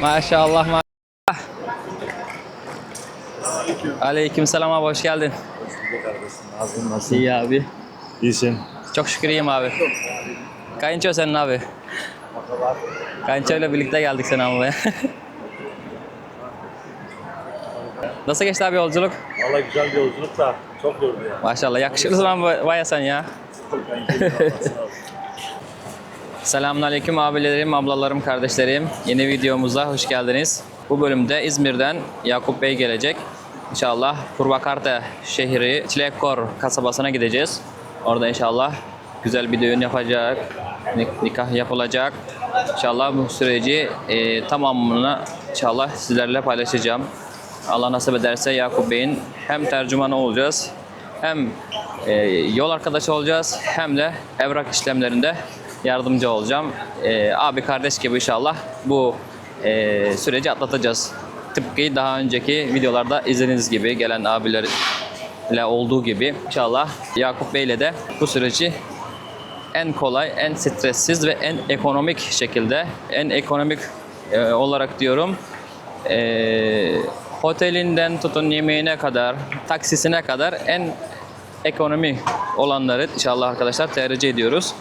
Maşallah maşallah. Aleykümselam abi, hoş geldin. Nasılsın? Nasılsın? İyi abi. İyisin. Çok şükür iyiyim abi. Kayınço senin abi. Kayınço ile birlikte geldik seni almaya. Nasıl geçti abi yolculuk? Valla güzel bir yolculuk da çok yordu ya. Maşallah yakışıklısın abi baya sen ya. Selamünaleyküm abilerim, ablalarım, kardeşlerim. Yeni videomuza hoş geldiniz. Bu bölümde İzmir'den Yakup Bey gelecek. İnşallah Purwakarta şehri Çilekor kasabasına gideceğiz. Orada inşallah güzel bir düğün yapacak, nikah yapılacak. İnşallah bu süreci tamamını inşallah sizlerle paylaşacağım. Allah nasip ederse Yakup Bey'in hem tercümanı olacağız, hem yol arkadaşı olacağız, hem de evrak işlemlerinde yardımcı olacağım. Abi kardeş gibi inşallah bu süreci atlatacağız. Tıpkı daha önceki videolarda izlediğiniz gibi, gelen abilerle olduğu gibi inşallah Yakup Bey'le de bu süreci en kolay, en stressiz ve en ekonomik şekilde, en ekonomik olarak diyorum, otelinden tutun yemeğine kadar, taksisine kadar en ekonomi olanları inşallah arkadaşlar tercih ediyoruz.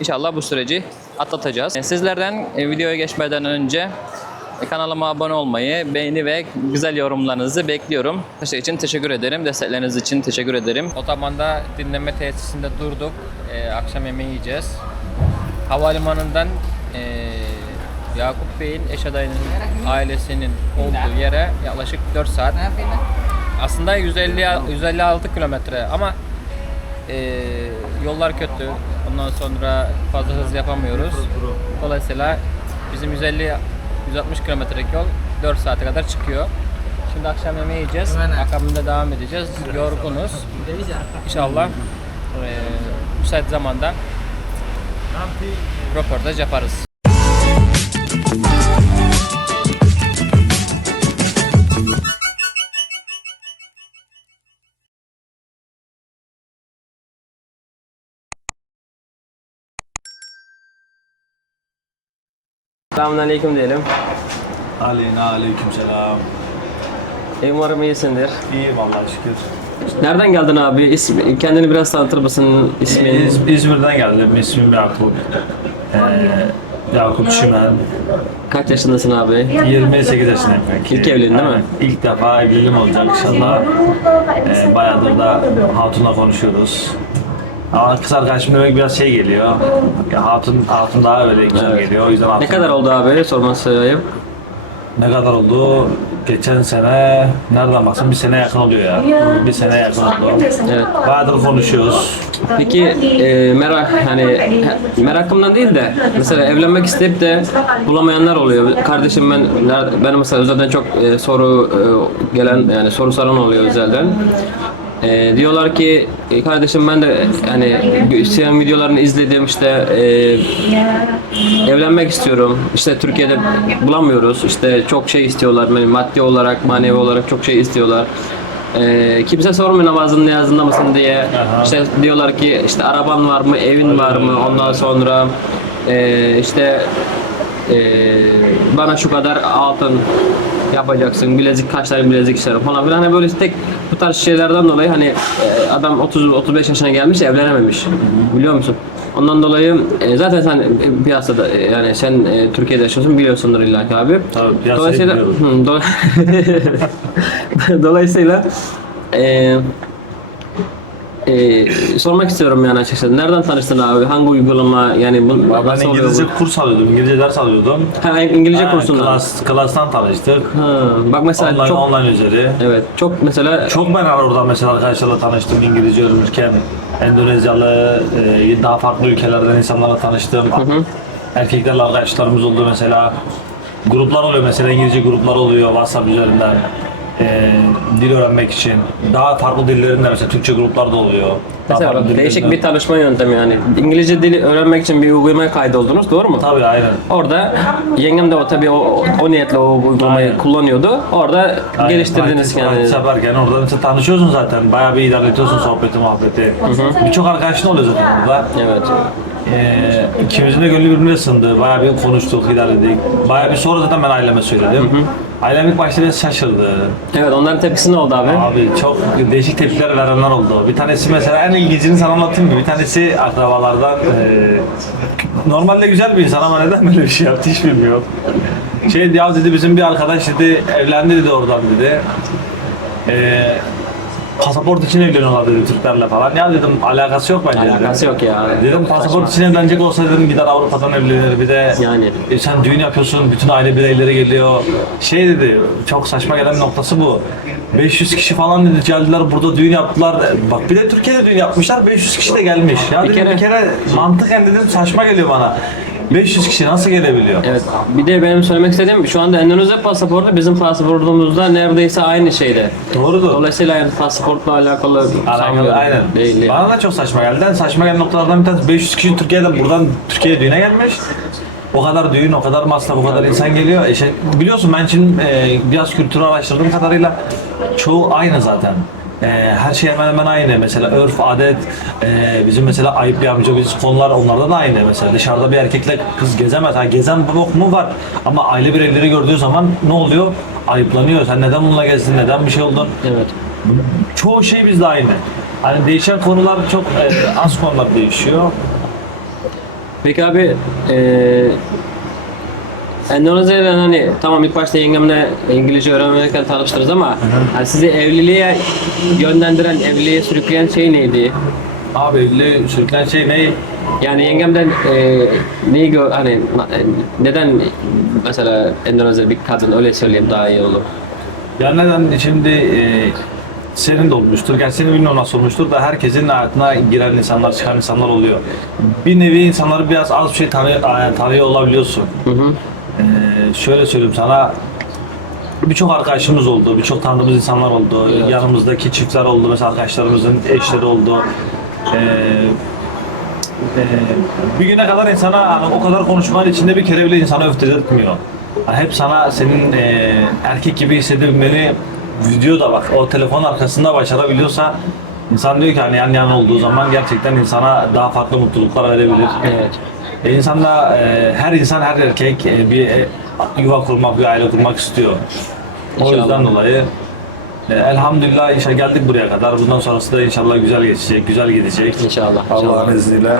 İnşallah bu süreci atlatacağız. Sizlerden videoya geçmeden önce kanalıma abone olmayı, beğeni ve güzel yorumlarınızı bekliyorum. Her şey için teşekkür ederim. Destekleriniz için teşekkür ederim. Otobanda dinleme tesisinde durduk. Akşam yemeği yiyeceğiz. Havalimanından Yakup Bey'in eş adayının ailesinin olduğu yere yaklaşık 4 saat. Aslında 156 kilometre ama yollar kötü. Ondan sonra fazla hız yapamıyoruz. Dolayısıyla bizim 160 kilometrelik yol 4 saate kadar çıkıyor. Şimdi akşam yemeği yiyeceğiz. Akabinde devam edeceğiz. Yorgunuz. İnşallah müsait zamanda röportaj yaparız. Selamünaleyküm diyelim. Aleykümselam. Umarım iyisindir. İyiyim Allah'a şükür. Nereden geldin abi? Kendini biraz tanıtır mısın? İsmin? İzmir'den geldim. İsmim Yakup. Yakup Çimen. Kaç yaşındasın abi? 28 yaşındayım belki. İlk evliliğin değil mi? İlk defa evliliğim olacak inşallah. Bayağıdır da Hatun'la konuşuyoruz. Ama kız arkadaşım demek biraz şey geliyor. Ya hatun daha öyle güzel Evet. geliyor. O yüzden hatun. Ne kadar oldu abi? Sorması ayıp. Ne kadar oldu? Geçen sene nereden baksan bir sene yakın oluyor ya. Bir sene yakın oldu. Evet. Bayağıdır konuşuyoruz. Peki merakımdan değil de mesela evlenmek isteyip de bulamayanlar oluyor. Kardeşim ben mesela özelden çok soru gelen, yani soru soran oluyor özelden. Diyorlar ki kardeşim ben de hani senin videolarını izledim, işte evlenmek istiyorum, işte Türkiye'de bulamıyoruz, işte çok şey istiyorlar, yani maddi olarak, manevi olarak çok şey istiyorlar. Kimse sormuyor namazın niyazında mısın diye. Aha. İşte diyorlar ki işte araban var mı, evin var mı, ondan sonra işte bana şu kadar altın yapacaksın, bilezik, kaç tane bilezik isterim falan filan. Hani böyle tek bu tarz şeylerden dolayı hani adam 30-35 yaşına gelmiş, evlenememiş. Biliyor musun? Ondan dolayı zaten sen piyasada, yani sen Türkiye'de yaşıyorsun, biliyorsundur illa ki abi. Tabii piyasayı Dolayısıyla biliyorum. dolayısıyla sormak istiyorum yani açıkçası. Nereden tanıştın abi? Hangi uygulama? Yani bu Ben nasıl oluyor İngilizce bu? kurs alıyordum, İngilizce ders alıyordum. Ha, İngilizce kursundan. Klastan tanıştık. Ha, bak mesela Online, çok online üzeri. evet, çok mesela Çok ben orada mesela arkadaşlarla tanıştım İngilizce öğrenirken. Endonezyalı, daha farklı ülkelerden insanlarla tanıştım. Erkeklerle arkadaşlarımız oldu mesela. Gruplar oluyor mesela, İngilizce gruplar oluyor WhatsApp üzerinden. Dil öğrenmek için. Daha farklı dillerin de mesela Türkçe gruplar da oluyor. Daha mesela farklı değişik dillerinden. bir tanışma yöntemi yani. İngilizce dili öğrenmek için bir uygulamaya kaydoldunuz, doğru mu? Tabii aynen. Orada yengem de tabii o niyetle o uygulamayı Aynen. kullanıyordu. Orada Aynen, geliştirdiniz kendinizi. Yaparken orada mesela tanışıyorsun zaten. Bayağı bir ilerletiyorsun sohbeti muhabbeti. Birçok arkadaşın oluyor zaten burada. Evet. ikimizin de gönlü birbirine ısındı. Bayağı bir konuştuk, ilerledik. Bayağı bir sonra zaten ben aileme söyledim. Ailem ilk başta biraz şaşırdı. Evet, onların tepkisi ne oldu abi? Abi çok değişik tepkiler verenler oldu. Bir tanesi mesela en ilgincini sana anlatayım mı? Bir tanesi akrabalardan normalde güzel bir insan ama neden böyle bir şey yaptı hiç bilmiyorum. Ya dedi bizim bir arkadaş dedi evlendi dedi oradan dedi. Pasaport için evleniyorlar dedi Türklerle falan. Ya dedim alakası yok bence dedim. Alakası yok ya. Dedim Çok pasaport saçma. için evlenecek olsa dedim gider Avrupa'dan evlenir bir de Yani. sen düğün yapıyorsun bütün aile bireyleri geliyor. Dedi çok saçma gelen noktası bu. 500 kişi falan dedi geldiler burada düğün yaptılar. Bak bir de Türkiye'de düğün yapmışlar 500 kişi de gelmiş. Ya dedim, bir kere mantıken dedim saçma geliyor bana. 500 kişi nasıl gelebiliyor? Evet. Bir de benim söylemek istediğim şu anda Endonezya pasaportu bizim pasaportumuzda neredeyse aynı şeyde. Doğrudur. Dolayısıyla yani pasaportla alakalı sanmıyorum. Aynen. Değil. Bana da çok saçma geldi. Saçma gelen noktalardan bir tanesi 500 kişi Türkiye'den buradan Türkiye'ye düğüne gelmiş. O kadar düğün, o kadar masraf, o kadar insan geliyor. Biliyorsun ben şimdi biraz kültürü araştırdığım kadarıyla çoğu aynı zaten. Her şey hemen hemen aynı. Mesela örf, adet, bizim mesela ayıp bir amca biz konular onlarda da aynı. Mesela dışarıda bir erkekle kız gezemez. Gezen bok mu var? Ama aile bireyleri gördüğü zaman ne oluyor? Ayıplanıyor. Sen neden bununla gezdin? Neden bir şey oldun? Evet. Çoğu şey bizde aynı. Hani değişen konular çok az konular değişiyor. Peki abi Endonezya'da hani tamam ilk başta yengemle İngilizce öğrenmekten tanıştınız ama yani sizi evliliğe yönlendiren, evliliğe sürükleyen şey neydi? Abi evliliğe sürükleyen şey ne? Yani yengemden neden mesela Endonezya bir kadın öyle söyleyeyim daha iyi olur. Ya neden şimdi senin de olmuştur. Gerçi seni bilmiyorum nasıl olmuştur da herkesin hayatına giren insanlar, çıkan insanlar oluyor. Bir nevi insanları biraz az bir şey tanıyor olabiliyorsun. Şöyle söyleyeyim sana, birçok arkadaşımız oldu, birçok tanıdığımız insanlar oldu, Evet. yanımızdaki çiftler oldu, mesela arkadaşlarımızın eşleri oldu. Bir güne kadar insana hani o kadar konuşmanın içinde bir kere bile insana öfteletmiyor. Yani hep sana senin erkek gibi hissedebilmeni video da bak o telefon arkasında başarabiliyorsa insan diyor ki hani yan yana olduğu zaman gerçekten insana daha farklı mutluluklar verebilir. Evet. İnsan da her insan her erkek bir yuva kurmak, bir aile kurmak istiyor. O İnşallah. yüzden dolayı elhamdülillah inşallah geldik buraya kadar. Bundan sonrası da inşallah güzel geçecek, güzel gidecek. İnşallah. Allah'ın izniyle.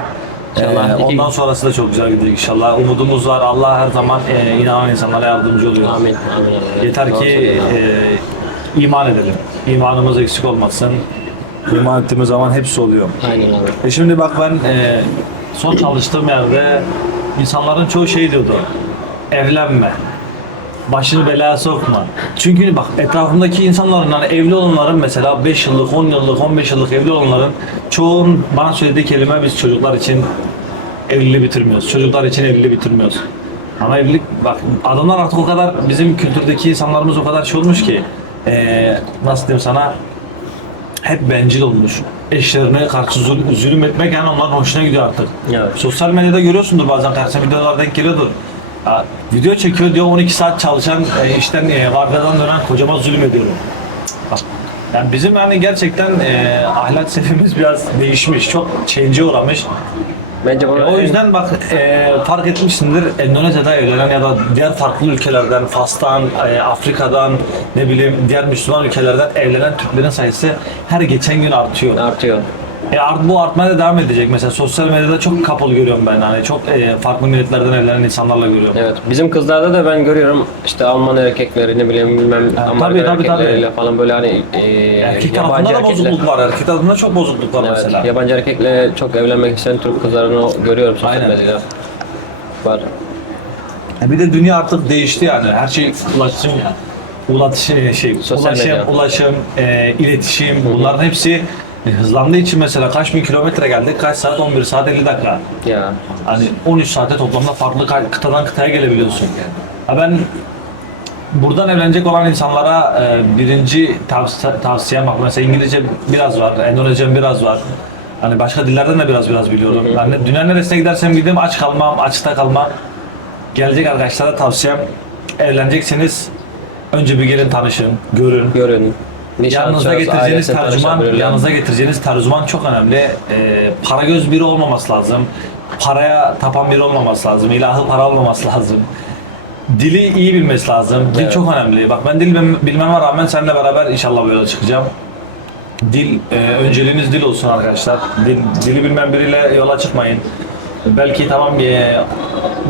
İnşallah. Ondan sonrası da çok güzel gidecek inşallah. Umudumuz var. Allah her zaman inanan insanlara yardımcı oluyor. Amin. Amin. Yeter Doğru ki söylüyorsun. iman edelim. İmanımız eksik olmasın. İman ettiğimiz zaman hepsi oluyor. Aynen abi. Şimdi bak ben son çalıştığım yerde insanların çoğu şey diyordu. Evlenme. Başını belaya sokma. Çünkü bak etrafımdaki insanların hani evli olanların mesela 5 yıllık, 10 yıllık, 15 yıllık evli olanların çoğunun bana söylediği kelime biz çocuklar için evliliği bitirmiyoruz. Çocuklar için evliliği bitirmiyoruz. Ama evlilik bak adamlar artık o kadar bizim kültürdeki insanlarımız o kadar şey olmuş ki nasıl diyeyim sana hep bencil olmuş. Eşlerine karşı zulüm etmek yani onların hoşuna gidiyor artık. Evet. Sosyal medyada görüyorsundur bazen karşına videolar denk geliyordur. Ya, video çekiyor diyor 12 saat çalışan işten vardiyadan dönen kocama zulüm ediyorum. Bak, yani bizim yani gerçekten ahlak seviyemiz biraz değişmiş. Çok change'e uğramış. Bence bunu O yüzden bak fark etmişsindir Endonezya'da evlenen ya da diğer farklı ülkelerden, Fas'tan, Afrika'dan ne bileyim diğer Müslüman ülkelerden evlenen Türklerin sayısı her geçen gün artıyor. artıyor. Bu artmaya da devam edecek. Mesela sosyal medyada çok couple görüyorum ben. Hani çok farklı milletlerden evlenen insanlarla görüyorum. Evet. Bizim kızlarda da ben görüyorum işte Alman erkekleri ne bileyim bilmem Amerikan tabii. erkekleriyle falan böyle hani Erkek yabancı tarafında da erkekler. bozukluk var. Erkek tarafında çok bozukluk var Evet, mesela. yabancı erkekle çok evlenmek isteyen Türk kızlarını görüyorum sosyal Aynen. medyada. Var. Bir de dünya artık değişti yani. Her şey ulaşım ya. Sosyal medya. Ulaşım, iletişim bunların hepsi hızlandığı için mesela kaç bin kilometre geldik, kaç saat? 11 saat 50 dakika. Ya. Hani 13 saate toplamda farklı kıtadan kıtaya gelebiliyorsun. Ben buradan evlenecek olan insanlara birinci tavsiyem bak mesela İngilizce biraz var, Endonezcem biraz var. Hani başka dillerden de biraz biliyorum. Yani dünya neresine gidersem gideyim aç kalmam, açta kalmam. Gelecek arkadaşlara tavsiyem evlenecekseniz önce bir gelin tanışın, görün. Görün. Yanınıza getireceğiniz tercüman çok önemli. Para göz biri olmaması lazım. paraya tapan biri olmaması lazım. İlahı para olmaması lazım. Dili iyi bilmesi lazım. Dil Evet. çok önemli. Bak ben dil bilmeme rağmen seninle beraber inşallah bu yola çıkacağım. Dil, önceliğiniz dil olsun arkadaşlar. Dili bilmeyen biriyle yola çıkmayın. Belki tamam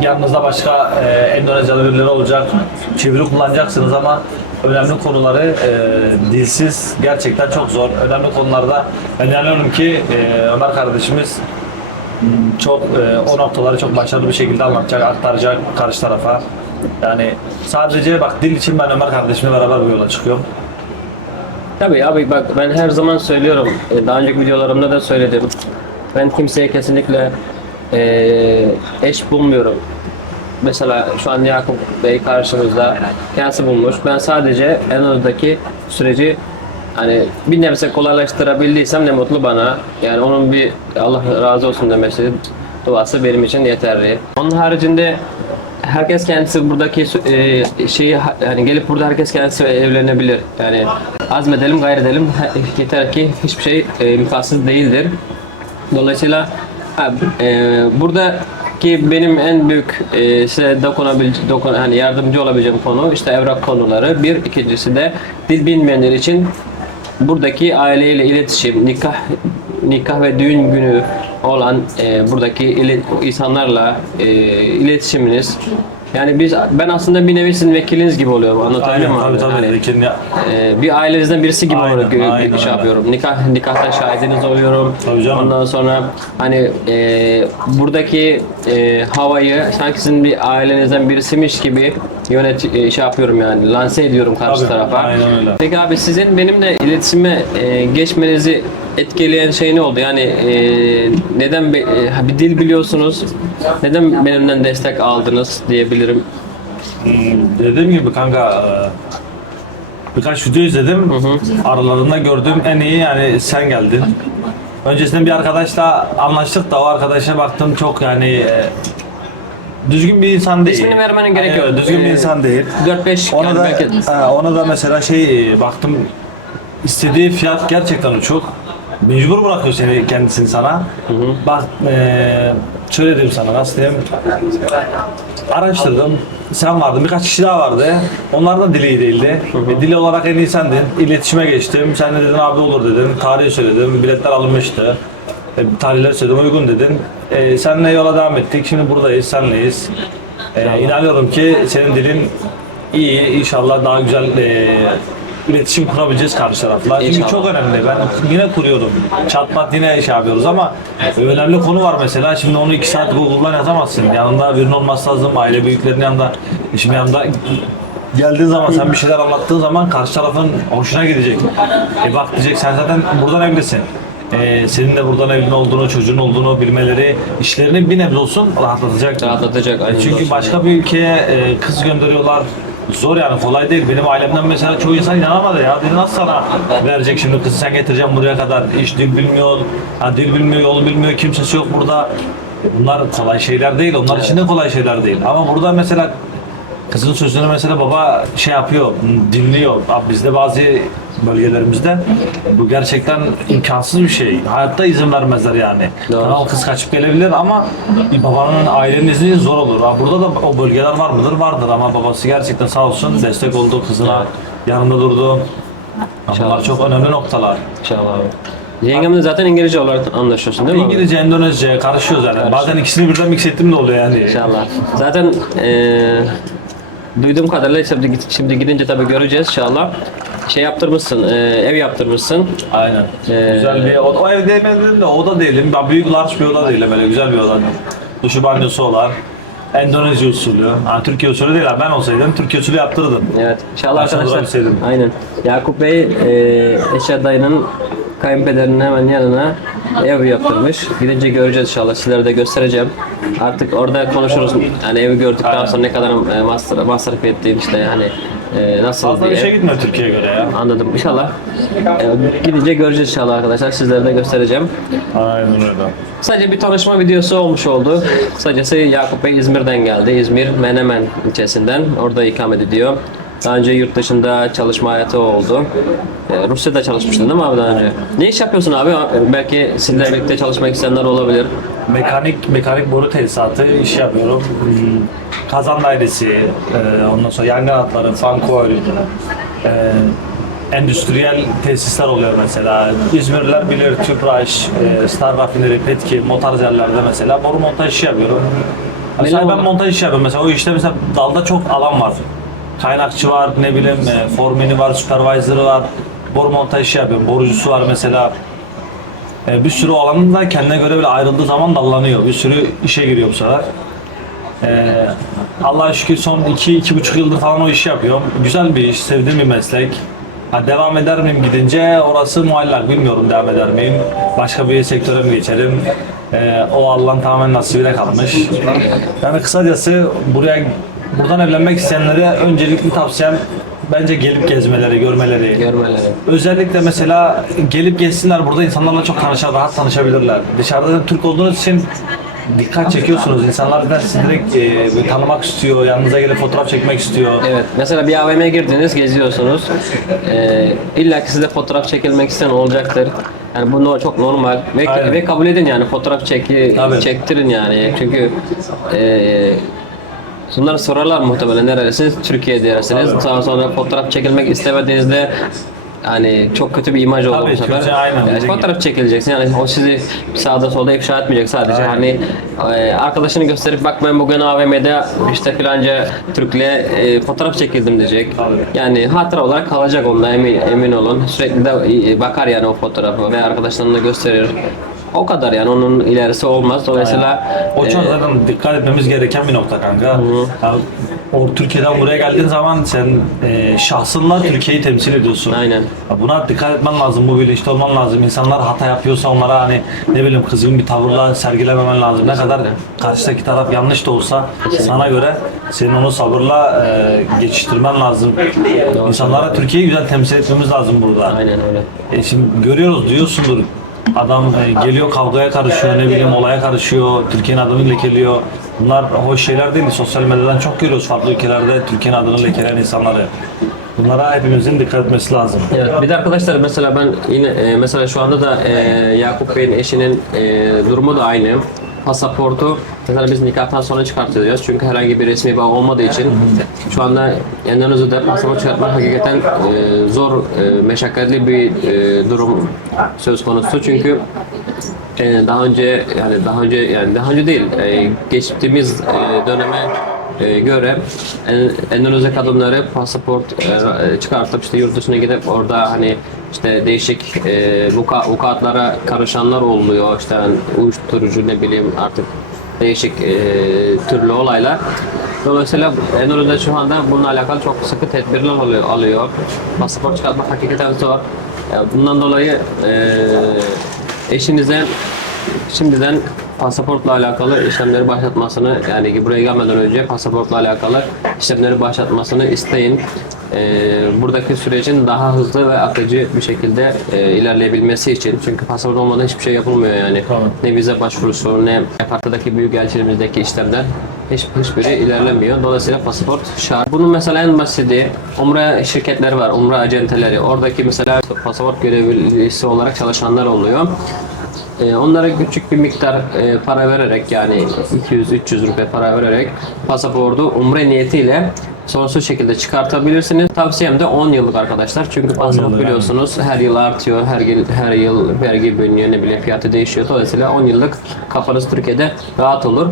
yanınızda başka Endonezyalı birileri olacak. Çeviri kullanacaksınız ama önemli konuları dilsiz gerçekten çok zor. Önemli konularda ben inanıyorum ki Ömer kardeşimiz çok o noktaları çok başarılı bir şekilde anlatacak, aktaracak karşı tarafa. Yani sadece bak dil için ben Ömer kardeşimle beraber bu yola çıkıyorum. Tabii abi bak ben her zaman söylüyorum. Daha önceki videolarımda da söyledim. Ben kimseye kesinlikle eş bulmuyorum. Mesela şu an Yakup Bey karşımızda kendisi bulmuş. Ben sadece en aradaki süreci hani bir nebze kolaylaştırabildiysem ne mutlu bana. Yani onun bir Allah razı olsun demesi, duası benim için yeterli. Onun haricinde herkes kendisi buradaki şeyi yani gelip burada herkes kendisi evlenebilir. Yani azmedelim, gayredelim. Yeter ki hiçbir şey imkansız değildir. Dolayısıyla buradaki benim en büyük size hani yardımcı olabileceğim konu işte evrak konuları. Bir, ikincisi de dil bilmeyenler için buradaki aileyle iletişim, nikah ve düğün günü olan buradaki insanlarla iletişiminiz. Yani ben aslında bir nevi sizin vekiliniz gibi oluyorum. Anlatabiliyor muyum? Tabii tabii. Hani, Vekilin bir ailenizden birisi gibi Aynen, olarak aynen şey öyle. yapıyorum. Nikahta şahidiniz oluyorum. Tabii canım. Ondan sonra hani buradaki havayı sanki sizin bir ailenizden birisiymiş gibi şey yapıyorum yani lanse ediyorum karşı Tabii, tarafa. aynen öyle. Peki abi sizin benimle iletişime geçmenizi etkileyen şey ne oldu? Yani neden bir dil biliyorsunuz? Neden benimden destek aldınız diyebilirim. Dediğim gibi kanka birkaç video izledim. Aralarında gördüğüm en iyi yani sen geldin. Öncesinde bir arkadaşla anlaştık da o arkadaşa baktım çok yani düzgün bir insan değil. İsmini vermenin gerek yok. Düzgün bir insan değil. 4-5 Ona yani da belki ona da mesela baktım istediği fiyat gerçekten uçuk. Mecbur bırakıyor seni kendisini sana. Bak şöyle diyeyim sana nasıl diyeyim. Araştırdım. Sen vardın, birkaç kişi daha vardı. Onlar da dili iyi değildi. Dili olarak en iyi sendin. İletişime geçtim. Sen de dedin abi olur dedin. Tarihi söyledim. Biletler alınmıştı. Tarihleri söyledim. Uygun dedin. Seninle yola devam ettik. Şimdi buradayız. Senleyiz. İnanıyorum ki senin dilin iyi. İnşallah daha güzel iletişim kurabileceğiz karşı tarafla. Çünkü İnşallah. çok önemli. Ben yine kuruyorum. Çatpat yine şey yapıyoruz ama önemli konu var mesela. Şimdi onu 2 saat Google'dan yazamazsın. Yanında birinin olması lazım. Aile büyüklerinin yanında. Şimdi yanında geldiğin zaman sen bir şeyler anlattığın zaman karşı tarafın hoşuna gidecek. Bak diyecek sen zaten buradan evlisin. Senin de buradan evli olduğunu, çocuğun olduğunu bilmeleri işlerini bir nebze olsun rahatlatacak. rahatlatacak. Aynen Çünkü olsun. başka bir ülkeye kız gönderiyorlar. Zor yani kolay değil. Benim ailemden mesela çoğu insan inanamadı ya. Dedi nasıl sana verecek şimdi kızı sen getireceğim buraya kadar. Hiç dil bilmiyor, dil bilmiyor, yol bilmiyor, kimsesi yok burada. Bunlar kolay şeyler değil. Onlar için de kolay şeyler değil. Ama burada mesela kızın sözünü mesela baba şey yapıyor, dinliyor. Abi bizde bazı bölgelerimizde bu gerçekten imkansız bir şey. Hayatta izin vermezler yani. Doğru. Tamam kız kaçıp gelebilir ama babanın ailenin izni zor olur. Ha, burada da o bölgeler var mıdır? Vardır ama babası gerçekten sağ olsun destek oldu kızına, yanında durdu. Bunlar çok önemli noktalar. İnşallah abi. Yengemle zaten İngilizce olarak anlaşıyorsun değil mi abi? İngilizce, Endonezce karışıyoruz yani. Bazen ikisini birden mix ettim de oluyor yani. İnşallah. Zaten duyduğum kadarıyla şimdi gidince tabii göreceğiz inşallah. Şey yaptırmışsın, ev yaptırmışsın. Aynen. Güzel bir o ev demedim de oda değilim. Ben büyük large bir oda değil böyle güzel bir oda. Duşu banyosu olan. Endonezya usulü. Ha, Türkiye usulü değil abi. Ben olsaydım Türkiye usulü yaptırırdım. Evet. İnşallah Aşağıda arkadaşlar. bıraksaydım. Aynen. Yakup Bey Eşya dayının kayınpederinin hemen yanına ev yaptırmış. Gidince göreceğiz inşallah. Sizlere de göstereceğim. Artık orada konuşuruz. Yani evi gördükten Aynen. sonra ne kadar masraf ettiğim işte hani nasıl Fazla bir bir şey ev. gitmiyor Türkiye'ye göre ya. Anladım. İnşallah. Gidince göreceğiz inşallah arkadaşlar. Sizlere de göstereceğim. Aynen öyle. Sadece bir tanışma videosu olmuş oldu. Kısacası Yakup Bey İzmir'den geldi. İzmir Menemen ilçesinden. Orada ikamet ediyor. Daha önce yurt dışında çalışma hayatı oldu. Rusya'da çalışmıştın değil mi abi daha önce? Ne iş yapıyorsun abi? Belki sizinle birlikte çalışmak isteyenler olabilir. Mekanik boru tesisatı iş yapıyorum. Kazan dairesi, ondan sonra yangın hatları, fan coil, endüstriyel tesisler oluyor mesela. İzmirliler bilir, Tüpraş, Star Raffineri, Petkim, o tarz yerlerde mesela boru montaj işi yapıyorum. Mesela ben montaj işi yapıyorum mesela, o işte mesela dalda çok alan var. Kaynakçı var, ne bileyim, formeni var, supervisor'ı var, boru montaj işi yapıyorum, borucusu var mesela. Bir sürü alanın da kendine göre bile ayrıldığı zaman dallanıyor. Bir sürü işe giriyor bu sefer. Allah'a şükür son 2-2,5 yıldır falan o işi yapıyorum. Güzel bir iş, sevdiğim bir meslek. Ha, devam eder miyim gidince orası muallak, bilmiyorum devam eder miyim. Başka bir sektöre mi geçerim? O Allah'ın tamamen nasibine kalmış. Yani kısacası buradan evlenmek isteyenlere öncelikli tavsiyem bence gelip gezmeleri, görmeleri. Özellikle mesela gelip gezsinler, burada insanlarla çok rahat tanışabilirler. Dışarıda Türk olduğunuz için dikkat çekiyorsunuz. İnsanlar sizi direkt tanımak istiyor, yanınıza gelip fotoğraf çekmek istiyor. Evet, mesela bir AVM'ye girdiniz, geziyorsunuz. İlla ki size fotoğraf çekilmek isteyen olacaktır. Yani bu çok normal Aynen. ve kabul edin yani fotoğraf Tabii. çektirin yani. Çünkü bunları sorarlar muhtemelen nerelisiniz? Türkiye dersiniz. Tabii. Sonra fotoğraf çekilmek istemediğinizde hani çok kötü bir imaj oldu Tabii, bu sefer. kötü, aynen. Yani fotoğraf çekileceksin yani o sizi sağda solda ifşa etmeyecek sadece. Aynen. Hani arkadaşını gösterip bak ben bugün AVM'de işte filanca Türk'le fotoğraf çekildim diyecek. Tabii. Yani hatıra olarak kalacak ondan emin olun. Sürekli de bakar yani o fotoğrafı ve arkadaşlarına gösterir. O kadar yani onun ilerisi olmaz. Dolayısıyla O çok zaten dikkat etmemiz gereken bir nokta kanka. Yani o Türkiye'den buraya geldiğin zaman sen şahsınla Türkiye'yi temsil ediyorsun. Aynen. Ya buna dikkat etmen lazım, bu bilinçli olman lazım. İnsanlar hata yapıyorsa onlara hani ne bileyim kızgın bir tavırla sergilememen lazım. Ne kadar karşıdaki taraf yanlış da olsa sana göre senin onu sabırla geçiştirmen lazım. İnsanlara Türkiye'yi güzel temsil etmemiz lazım burada. aynen öyle. Şimdi görüyoruz, duyuyorsundur. Adam geliyor kavgaya karışıyor, ne bileyim olaya karışıyor, Türkiye'nin adını lekeliyor. Bunlar hoş şeyler değil. Sosyal medyadan çok görüyoruz farklı ülkelerde Türkiye'nin adını lekeleyen insanları. Bunlara hepimizin dikkat etmesi lazım. Evet, bir de arkadaşlar mesela ben yine mesela şu anda da Yakup Bey'in eşinin durumu da aynı. Pasaportu mesela biz nikahtan sonra çıkartıyoruz çünkü herhangi bir resmi bağ olmadığı için şu anda Endonezya'da pasaport çıkartmak hakikaten zor, meşakkatli bir durum söz konusu çünkü daha önce değil geçtiğimiz döneme göre Endonezya kadınları pasaport çıkartıp işte yurt dışına gidip orada hani işte değişik vukuatlara karışanlar oluyor işte yani uyuşturucu ne bileyim artık değişik türlü olaylar. Dolayısıyla Endonezya şu anda bununla alakalı çok sıkı tedbirler alıyor. Pasaport çıkartmak hakikaten zor. Bundan dolayı eşinize şimdiden pasaportla alakalı işlemleri başlatmasını yani buraya gelmeden önce pasaportla alakalı işlemleri başlatmasını isteyin. Buradaki sürecin daha hızlı ve akıcı bir şekilde ilerleyebilmesi için çünkü pasaport olmadan hiçbir şey yapılmıyor yani. Tamam. Ne vize başvurusu ne Jakarta'daki büyükelçiliğimizdeki işlemler hiçbiri ilerlemiyor. Dolayısıyla pasaport şart. Bunun mesela en basiti umre şirketleri var, umre acenteleri. Oradaki mesela pasaport görevlisi olarak çalışanlar oluyor. Onlara küçük bir miktar para vererek yani 200-300 rupiye para vererek pasaportu umre niyetiyle sonsuz şekilde çıkartabilirsiniz. Tavsiyem de 10 yıllık arkadaşlar. Çünkü pasaport yıllık, biliyorsunuz her yıl artıyor, her yıl vergi bölünüyor, ne bileyim fiyatı değişiyor. Dolayısıyla 10 yıllık kafanız Türkiye'de rahat olur.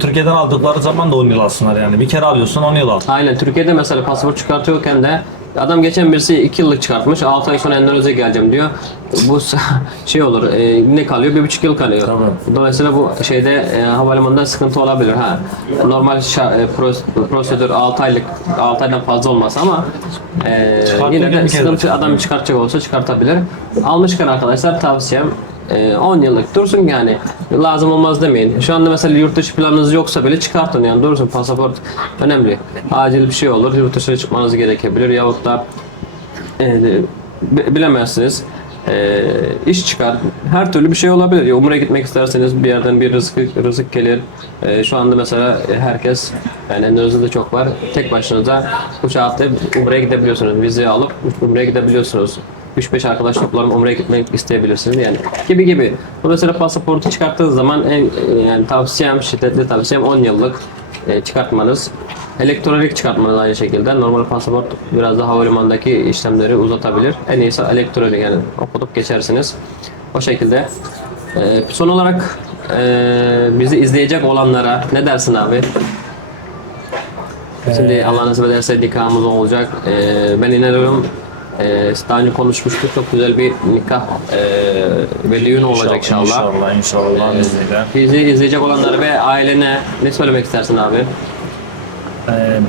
Türkiye'den aldıkları zaman da 10 yıl alsınlar yani. Bir kere alıyorsun 10 yıl al. Aynen Türkiye'de mesela pasaport çıkartıyorken de adam geçen birisi 2 yıllık çıkartmış, 6 ay sonra Endonezya'ya geleceğim diyor. Bu şey olur, ne kalıyor? 1,5 yıl kalıyor. Tabii. Dolayısıyla bu şeyde havalimanında sıkıntı olabilir. Normal prosedür 6 aydan fazla olmaz ama yine de sıkıntı adam çıkartacak olsa çıkartabilir. Almışken arkadaşlar tavsiyem 10 yıllık dursun yani lazım olmaz demeyin. Şu anda mesela yurt dışı planınız yoksa bile çıkartın yani dursun pasaport önemli. Acil bir şey olur yurt dışına çıkmanız gerekebilir yahut da bilemezsiniz. iş çıkar. Her türlü bir şey olabilir. Ya, Umre'ye gitmek isterseniz bir yerden bir rızık gelir. Şu anda mesela herkes, yani Endonezya'da çok var. Tek başınıza uçağa atlayıp Umre'ye gidebiliyorsunuz. Vize alıp Umre'ye gidebiliyorsunuz. 3-5 arkadaş toplanıp Umre'ye gitmek isteyebilirsiniz yani gibi. Dolayısıyla pasaportu çıkarttığınız zaman yani şiddetli tavsiyem 10 yıllık çıkartmanız. Elektronik çıkartmanız aynı şekilde. Normal pasaport biraz daha havalimanındaki işlemleri uzatabilir. En iyisi elektronik, yani okutup geçersiniz. O şekilde. Son olarak bizi izleyecek olanlara ne dersin abi? Şimdi Allah nasip ederse nikahımız olacak. Ben inanıyorum daha önce konuşmuştuk. Çok güzel bir nikah ve düğün olacak inşallah. İnşallah. izniyle. Bizi izleyecek olanlara ve ailene ne söylemek istersin abi?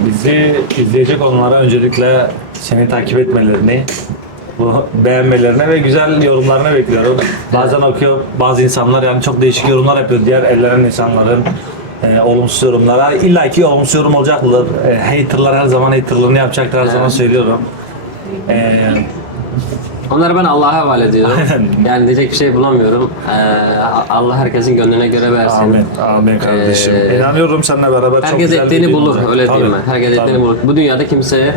Bizi izleyecek olanlara öncelikle seni takip etmelerini, bu beğenmelerini ve güzel yorumlarını bekliyorum. Bazen okuyor bazı insanlar, yani çok değişik yorumlar yapıyor diğer ellenen insanların olumsuz yorumlara. İlla ki olumsuz yorum olacaktır. Haterlar her zaman haterlarını yapacaktır, her zaman söylüyorum. Onları ben Allah'a havale ediyorum. Yani diyecek bir şey bulamıyorum. Allah herkesin gönlüne göre versin. Amin, amin kardeşim. İnanıyorum seninle beraber çok Herkes güzel bir ettiğini video bulur, olacak. öyle Tabii, diyeyim ben. Herkes ettiğini tabii. bulur. Bu dünyada kimsenin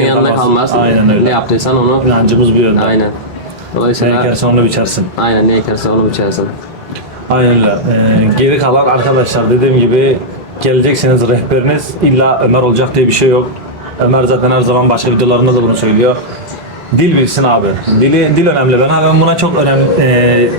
yanında yapamaz. kalmaz. Aynen öyle. Ne yaptıysan onu. İnancımız bir yönde. Aynen. Ne Dolayısıyla ekersen onu biçersin. aynen ne ekersen onu biçersin. Aynen öyle. Geri kalan arkadaşlar, dediğim gibi geleceksiniz, rehberiniz illa Ömer olacak diye bir şey yok. Ömer zaten her zaman başka videolarında da bunu söylüyor. Dil bilsin abi. Dil önemli. Ben buna çok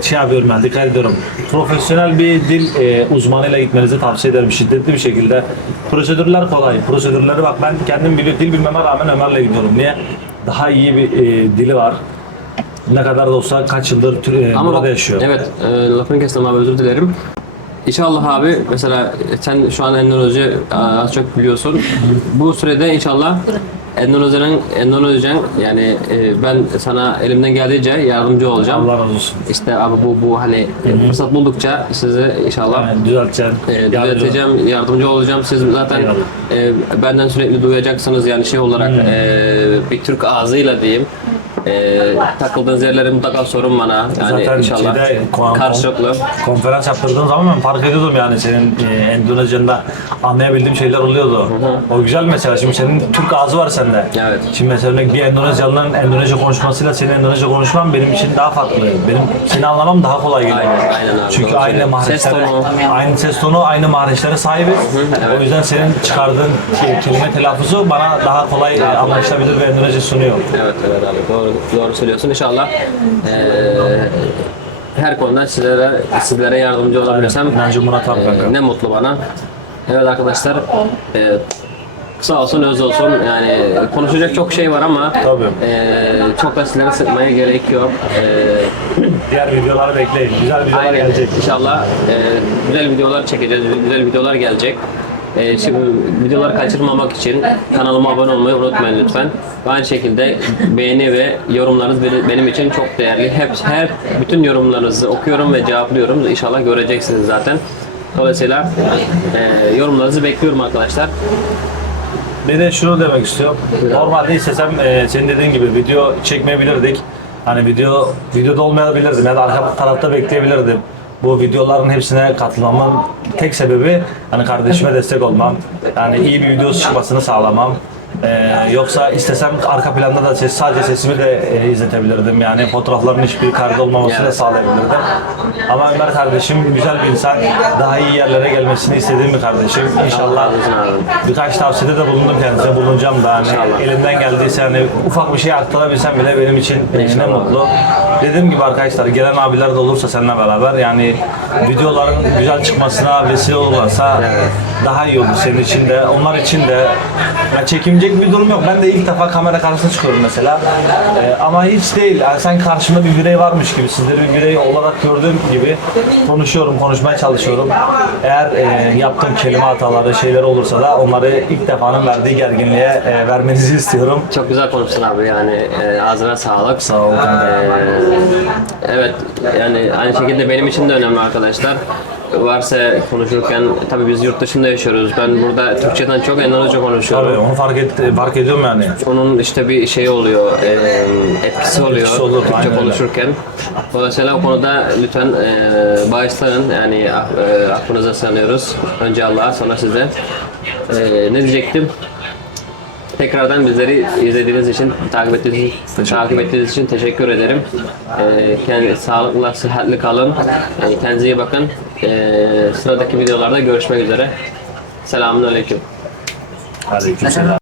şey yapıyorum, ben dikkat ediyorum. Profesyonel bir dil uzmanıyla gitmenizi tavsiye ederim şiddetli bir şekilde. Prosedürler kolay. Prosedürleri bak, ben kendim dil bilmeme rağmen Ömer'le gidiyorum. Niye? Daha iyi bir dili var. Ne kadar da olsa kaç yıldır burada yaşıyor. Evet, lafını kestim abi, özür dilerim. İnşallah abi, mesela sen şu an Endonezya az çok biliyorsun. Bu sürede inşallah Endonezyan yani ben sana elimden geldiğince yardımcı olacağım. Allah razı olsun. İşte abi bu hani fırsat buldukça sizi inşallah Yani düzelteceğim. düzelteceğim, yardımcı olacağım. Siz zaten benden sürekli duyacaksınız yani şey olarak bir Türk ağzıyla diyeyim. Takıldığınız yerleri mutlaka sorun bana. Yani Zaten inşallah karşılıklı. konferans yaptırdığın zaman ben fark ediyordum, yani senin Endonezya'da anlayabildiğim şeyler oluyordu. O güzel mesela. Şimdi senin Türk ağzı var sende. Evet. Şimdi mesela bir Endonezyalı'nın Endonezya konuşmasıyla senin Endonezya konuşman benim için daha farklı. Benim seni anlamam daha kolay geliyor. Aynen abi, Çünkü doğru aynı söylüyorsun. Ses mahreçlere, tonu. aynı ses tonu, aynı mahreçlere sahibiz. evet. O yüzden senin çıkardığın kelime telaffuzu bana daha kolay anlaşılabilir ve Endonezya sunuyor. Evet abi, doğru söylüyorsun. İnşallah her konuda sizlere yardımcı olabilirsem İnancım buna tam kanka. ne mutlu bana. Evet arkadaşlar, kısa olsun öz olsun, yani konuşacak çok şey var ama Tabii. çok da sizlere sıkmaya gerek yok. Diğer videoları bekleyin. Güzel videolar Aynen. gelecek. İnşallah güzel videolar çekeceğiz, güzel videolar gelecek. Şimdi videoları kaçırmamak için kanalıma abone olmayı unutmayın lütfen. Aynı şekilde beğeni ve yorumlarınız benim için çok değerli. Bütün yorumlarınızı okuyorum ve cevaplıyorum. İnşallah göreceksiniz zaten. Dolayısıyla yorumlarınızı bekliyorum arkadaşlar. Bir de şunu demek istiyorum. Normalde istesem senin dediğin gibi video çekmeyebilirdik. Hani videoda olmayabilirdim ya da arka tarafta bekleyebilirdim. Bu videoların hepsine katılmamın tek sebebi hani kardeşime destek olmam. Yani iyi bir video çıkmasını sağlamam. Yoksa istesem arka planda da sadece sesimi de izletebilirdim. Yani fotoğrafların hiçbir kaydı olmamasını da sağlayabilirdim. Ama Ömer kardeşim güzel bir insan. Daha iyi yerlere gelmesini istediğim bir kardeşim. İnşallah birkaç tavsiyede de bulundum kendisine. Bulunacağım da hani elimden geldiyse hani ufak bir şey aktarabilsem bile benim için ne mutlu. Dediğim gibi arkadaşlar, gelen abiler de olursa seninle beraber yani videoların güzel çıkmasına vesile olursa daha iyi olur senin için de, onlar için de. Ya çekinecek bir durum yok. Ben de ilk defa kamera karşısına çıkıyorum mesela. Ama hiç değil. Yani sen karşımda bir birey varmış gibi, sizleri bir birey olarak gördüğüm gibi konuşmaya çalışıyorum. Eğer yaptığım kelime hataları, şeyler olursa da onları ilk defanın verdiği gerginliğe vermenizi istiyorum. Çok güzel konuştun abi, yani ağzına sağlık. Sağ ol. Evet, yani aynı şekilde benim için de önemli arkadaşlar. varsa konuşurken, tabii biz yurt dışında yaşıyoruz. Ben burada Türkçeden çok Endonezya konuşuyorum. Tabii onu fark ediyorum yani. Onun işte bir şey oluyor, etkisi oluyor Etkisi olur, Türkçe aynen öyle. konuşurken. Dolayısıyla o konuda lütfen bağışlayın, yani aklınıza sanıyoruz. Önce Allah'a, sonra size. Ne diyecektim? Tekrardan bizleri izlediğiniz için, takip ettiğiniz için teşekkür ederim. Kendi sağlıklı, sıhhatli kalın. Kendinize iyi bakın. Sıradaki videolarda görüşmek üzere. Selamünaleyküm. Aleykümselam.